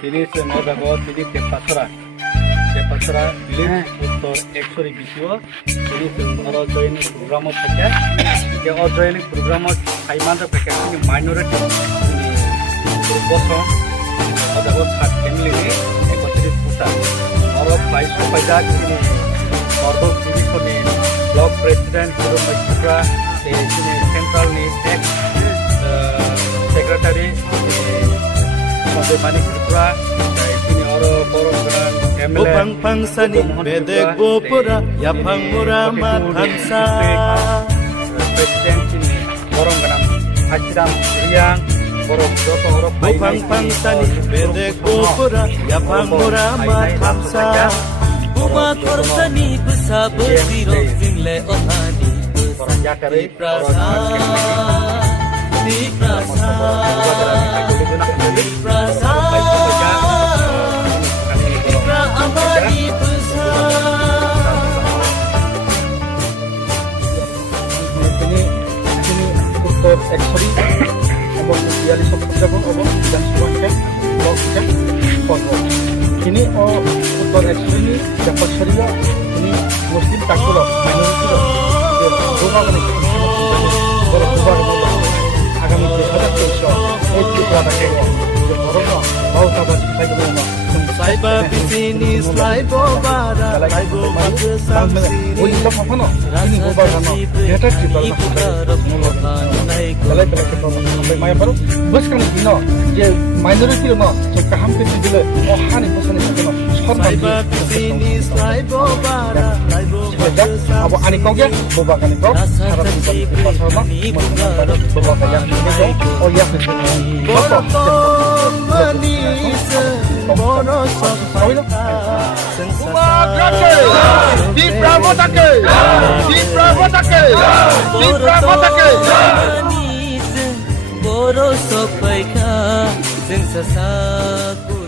তিনি নদাগত তিনি তেপাসরা লিঙ্ক উত্তর একশরি বিসিও তিনি অজয়নি প্রোগ্রাম থেকে যে অজয়নি প্রোগ্রাম ফাইমান থেকে তিনি মাইনরিটি বসন নদাগত সাত ফ্যামিলি একত্রিশ পুতা और 22 पैदा তিনি অর্ধক ডিভিশনে ব্লক প্রেসিডেন্ট পুরমাইত্রা তিনি সেন্ট্রালনি টেক্স সেক্রেটারি মধ্যে মানিক ত্রিপুরা তিনি আরো বড় গ্রান MLA pang pang sani bedek bopura ya pang murama thamsa president তিনি বড় গ্রান হাজিরাম রিয়াং বড় যত বড় pang pang sani bedek bopura ya pang murama thamsa Buma korsani busa berdiro single ohani orang jakare prasa di prasa pra amani busa ini ukur eksori abang diali sokjabon abang dan semuanya blok cek foto ini ukur eksori ini dapat syariah ini muslim takulo minority lo rumah ini kalau keluar agama ada kesho itu berada kewo orang mau sabar saya kemana Saiba pisini slaibo bara Saibo magesam siri ini apa no ini ubah no eta kita kalau kita sampai maya baru bus kan ini je minority no je kaham ke dile oh hani pesan itu no Saiba pisini slaibo bara Saibo magesam abo ani kau ke boba kan kau harap kita pasal no boba kaya ini oh ya Manisa Bono Boro sopai ka sing sasaku